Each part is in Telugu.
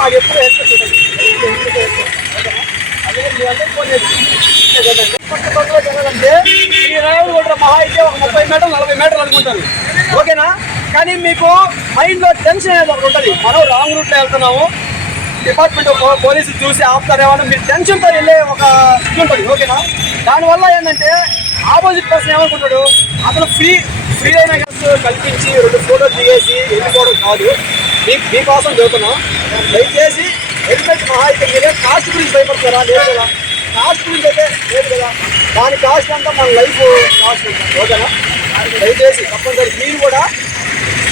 నాకు ఎప్పుడు వేస్తే చూడండి ఎందుకు వేస్తే, ఓకేనా? అందుకని మీరు ఫోన్ చేసి ఏంటంటే, కొత్త ఈ డ్రైవర్ కూడా మహా అయితే ఒక ముప్పై మీటర్లు నలభై మీటర్లు అనుకుంటారు ఓకేనా? కానీ మీకు మైండ్లో టెన్షన్ అనేది ఒకటి ఉంటుంది. మనం రాంగ్ రూట్లో వెళ్తున్నాము. డిపార్ట్మెంట్ పోలీసులు చూసి ఆపుతారేమో మీరు మీరు టెన్షన్తో వెళ్ళే ఒక ఉంటుంది. ఓకేనా? దానివల్ల ఏంటంటే ఆపోజిట్ పర్సన్ ఏమనుకుంటాడు? అసలు ఫ్రీ ఫ్రీ కల్పించి రెండు ఫోటోలు దిగేసి వెళ్ళిపోవడం కాదు. మీ మీకోసం చదువుతున్నాం దయచేసి హెల్మెట్ మహా అయితే మీరే కాస్ట్ గురించి భయపడతారా? లేదు కదా? కాస్ట్ గురించి అయితే లేదు కదా? దాని కాస్ట్ అంతా మన లైఫ్ కాస్ట్ ఉంటుంది ఓకేనా? దయచేసి తప్పనిసరి మీరు కూడా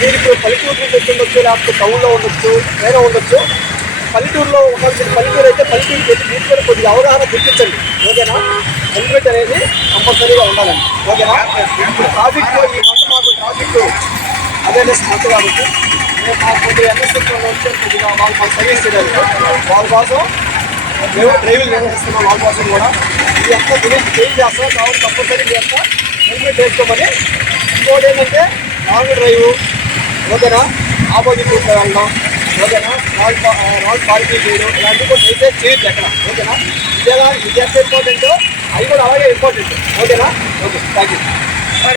మీరు ఇప్పుడు పల్లెటూరు నుంచి వచ్చి లేకపోతే టౌన్లో ఉండొచ్చు వేరే ఉండొచ్చు. పల్లెటూరులో ఉండాల్సిన పల్లెటూరు అయితే పల్లెటూరుకి వెళ్ళి మీరు కూడా కొద్దిగా అవగాహన గుర్తించండి ఓకేనా? హెల్మెట్ అనేది కంపల్సరీగా ఉండాలండి. ఓకేనా? ఇప్పుడు ట్రాఫిక్ ఈ మంట మాకు ట్రాఫిక్ అవేర్నెస్ మంత కాబట్టి మేము మాకు కొద్దిగా ఎన్ఎస్ఎస్ వచ్చి కొద్దిగా వాళ్ళు మాకు సర్వీస్ చేయాలి వాళ్ళ కోసం మేము డ్రైవింగ్ నిర్వహిస్తున్నాం వాళ్ళ కోసం కూడా. ఇది అంతా గురించి చేంజ్ చేస్తాం కాబట్టి తప్పనిసరి మీ యొక్క హెల్మెట్ వేసుకోమని ఇంకోటి ఏంటంటే లాంగ్ డ్రైవ్ ఓకేనా ఆపోజిట్ రూట్లో వెళ్ళడం ఓకేనా రాల్ పా- రాల్ పార్కింగ్ చేయడం ఇలాంటివి కూడా అయితే చేయొచ్చు ఎక్కడ? ఓకేనా ఇదేలా ఇది ఎంత ఇంపార్టెంట్ అవి కూడా అలాగే ఇంపార్టెంట్. ఓకేనా ఓకే థ్యాంక్ యూ